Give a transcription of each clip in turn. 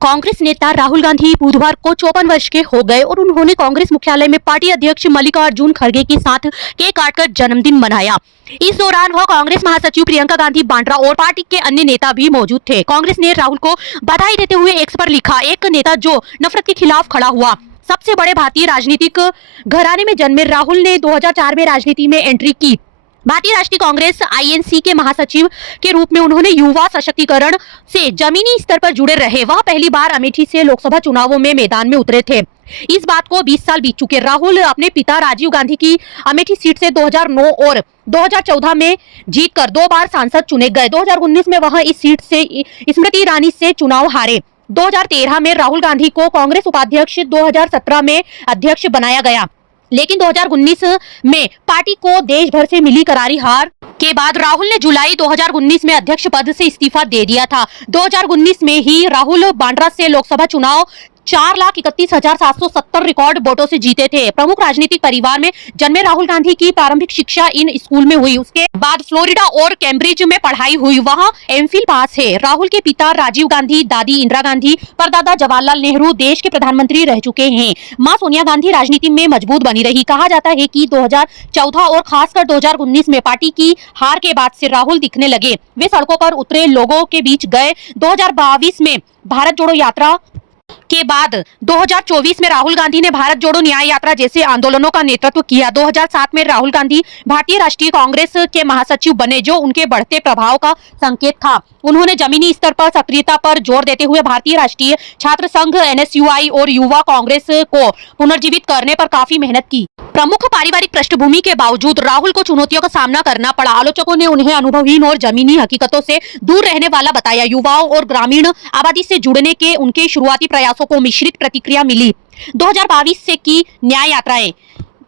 कांग्रेस नेता राहुल गांधी बुधवार को 54 वर्ष के हो गए और उन्होंने कांग्रेस मुख्यालय में पार्टी अध्यक्ष मल्लिकार्जुन खड़गे के साथ केक काटकर जन्मदिन मनाया। इस दौरान वह कांग्रेस महासचिव प्रियंका गांधी वाड्रा और पार्टी के अन्य नेता भी मौजूद थे। कांग्रेस ने राहुल को बधाई देते हुए एक्स पर लिखा, एक नेता जो नफरत के खिलाफ खड़ा हुआ। सबसे बड़े भारतीय राजनीतिक घराने में जन्मे राहुल ने 2004 में राजनीति में एंट्री की। भारतीय राष्ट्रीय कांग्रेस आईएनसी के महासचिव के रूप में उन्होंने युवा सशक्तिकरण से जमीनी स्तर पर जुड़े रहे। वह पहली बार अमेठी से लोकसभा चुनावों में मैदान में उतरे थे। इस बात को 20 साल बीत चुके। राहुल अपने पिता राजीव गांधी की अमेठी सीट से 2009 और 2014 में जीतकर 2 बार सांसद चुने गए। 2019 में वह इस सीट से स्मृति ईरानी से चुनाव हारे। 2013 में राहुल गांधी को कांग्रेस उपाध्यक्ष, 2017 में अध्यक्ष बनाया गया, लेकिन 2019 में पार्टी को देश भर से मिली करारी हार के बाद राहुल ने जुलाई 2019 में अध्यक्ष पद से इस्तीफा दे दिया था। 2019 में ही राहुल वाड्रा से लोकसभा चुनाव 4,31,770 रिकॉर्ड वोटों से जीते थे। प्रमुख राजनीतिक परिवार में जन्मे राहुल गांधी की प्रारंभिक शिक्षा इन स्कूल में हुई। उसके बाद फ्लोरिडा और कैम्ब्रिज में पढ़ाई हुई। वहां एमफिल पास है। राहुल के पिता राजीव गांधी, दादी इंदिरा गांधी, परदादा जवाहरलाल नेहरू देश के प्रधानमंत्री रह चुके हैं। मां सोनिया गांधी राजनीति में मजबूत बनी रही। कहा जाता है कि 2014 और खासकर 2019 में पार्टी की हार के बाद से राहुल दिखने लगे। वे सड़कों पर उतरे, लोगों के बीच गए। 2022 में भारत जोड़ो यात्रा के बाद 2024 में राहुल गांधी ने भारत जोड़ो न्याय यात्रा जैसे आंदोलनों का नेतृत्व किया। 2007 में राहुल गांधी भारतीय राष्ट्रीय कांग्रेस के महासचिव बने, जो उनके बढ़ते प्रभाव का संकेत था। उन्होंने जमीनी स्तर पर सक्रियता पर जोर देते हुए भारतीय राष्ट्रीय छात्र संघ एनएसयूआई और युवा कांग्रेस को पुनर्जीवित करने पर काफी मेहनत की। प्रमुख पारिवारिक पृष्ठभूमि के बावजूद राहुल को चुनौतियों का सामना करना पड़ा। आलोचकों ने उन्हें अनुभवहीन और जमीनी हकीकतों से दूर रहने वाला बताया। युवाओं और ग्रामीण आबादी से जुड़ने के उनके शुरुआती प्रयासों को मिश्रित प्रतिक्रिया मिली। 2022 से की न्याय यात्राएं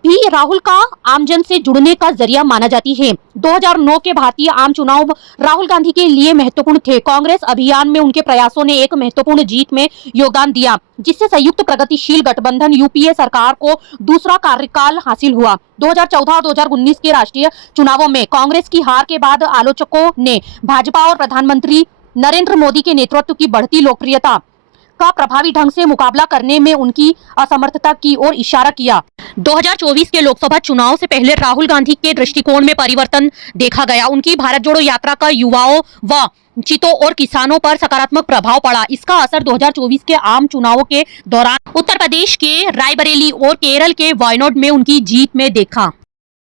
भी राहुल का आमजन से जुड़ने का जरिया माना जाती है। 2009 के भारतीय आम चुनाव राहुल गांधी के लिए महत्वपूर्ण थे। कांग्रेस अभियान में उनके प्रयासों ने एक महत्वपूर्ण जीत में योगदान दिया, जिससे संयुक्त प्रगतिशील गठबंधन यूपीए सरकार को दूसरा कार्यकाल हासिल हुआ। 2014 और 2019 के राष्ट्रीय चुनावों में कांग्रेस की हार के बाद आलोचकों ने भाजपा और प्रधानमंत्री नरेंद्र मोदी के नेतृत्व की बढ़ती लोकप्रियता का प्रभावी ढंग से मुकाबला करने में उनकी असमर्थता की ओर इशारा किया। 2024 के लोकसभा चुनाव से पहले राहुल गांधी के दृष्टिकोण में परिवर्तन देखा गया। उनकी भारत जोड़ो यात्रा का युवाओं व वंचितों और किसानों पर सकारात्मक प्रभाव पड़ा। इसका असर 2024 के आम चुनावों के दौरान उत्तर प्रदेश के रायबरेली और केरल के वायनाड में उनकी जीत में देखा।